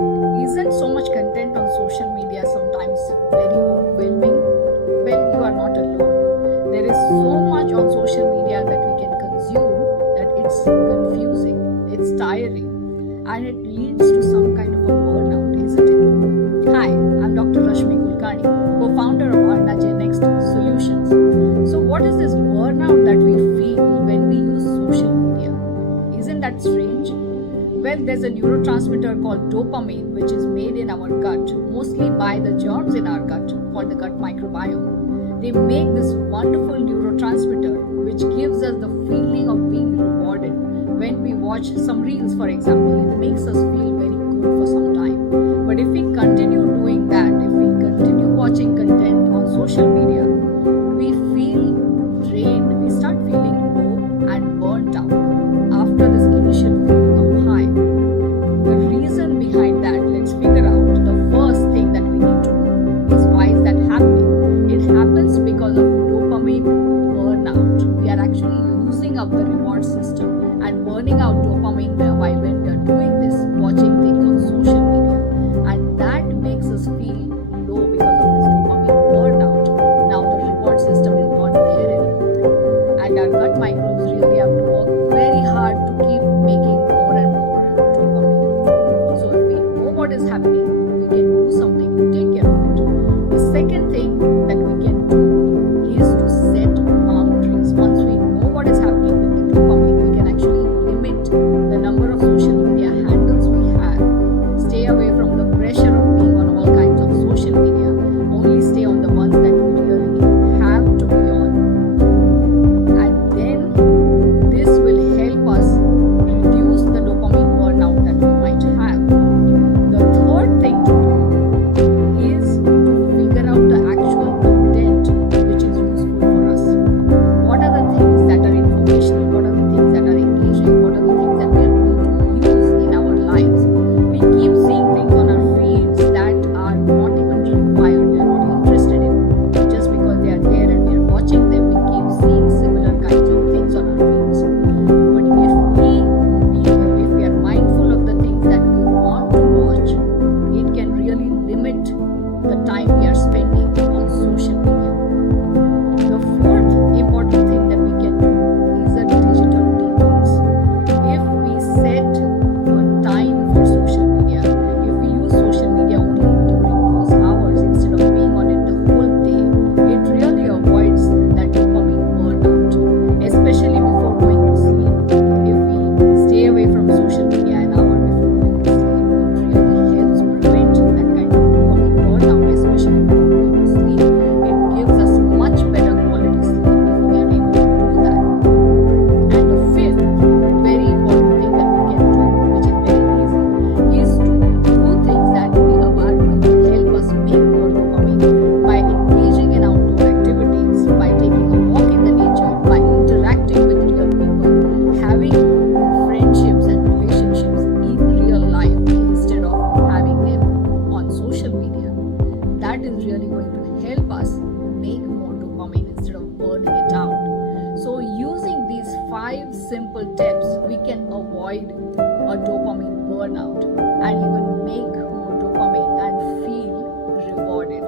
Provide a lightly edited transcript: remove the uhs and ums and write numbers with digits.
Isn't so much content on social media sometimes very overwhelming? Well, you are not alone. There is so much on social media that we can consume that it's confusing, it's tiring, and it leads to some kind of a burnout, isn't it? Hi, I'm Dr. Rashmi, co-founder of Next Solutions. So what is this burnout that we feel when we use social media? Isn't that strange? Well, there's a neurotransmitter called dopamine which is made in our gut, mostly by the germs in our gut called the gut microbiome. They make this wonderful neurotransmitter which gives us the feeling of being rewarded. When we watch some reels, for example, it makes us feel very good for some time. But if we continue doing that, if we continue watching content on social media, we feel drained, we start feeling low and burnt out after this initial feeling of high. The reason behind that, let's figure out. The first thing that we need to do is, why is that happening? It happens because of dopamine burnout. We are actually using up the reward system and burning out dopamine while when we are doing this, watching things on social media. And that makes us feel low because of this dopamine burnout. Now the reward system is not there anymore. And our gut microbes really have to work very hard to keep making more and more dopamine. So if we know what is happening, we can do something to take care of it. The second thing that we can do is to set boundaries. Once we know what is happening with the dopamine, we can actually limit the number of social media handles we have. Stay away from the pressure of being on all kinds of social media. Only stay on the ones that we really have to be on. And then this will help us reduce the dopamine burnout that we might have. The third thing to do is to figure out the actual content which is useful for us. What are the things that are informational? What are the things that are engaging? What are the things that we are going to use in our lives? We keep seeing things on our feeds that are not even required, we are not interested in. Just because they are there and we are watching them, we keep seeing similar kinds of things on our feeds. But if we are mindful of the things that we want to watch, it can really limit the time we are spending on social media. The fourth important thing that we can do is a digital detox. If we set a time for social media, if we use social media only during those hours instead of being on it the whole day, it really avoids that dopamine burnout, especially before going to sleep. If we stay away from social media an hour before going to sleep, it really helps prevent that kind of dopamine burnout, especially before going to sleep. It gives us much better quality sleep if we are able to do that. And the fifth very important thing that we can do, which is very easy, is to do things that are going to help us make more dopamine by engaging in outdoor activities, by taking a walk in the nature, by interacting with real people, having friendships and relationships in real life instead of having them on social media. That is really going to help us make more dopamine instead of burning it out. So using these 5 simple tips, we can avoid a dopamine burnout and even make more dopamine and feel rewarded.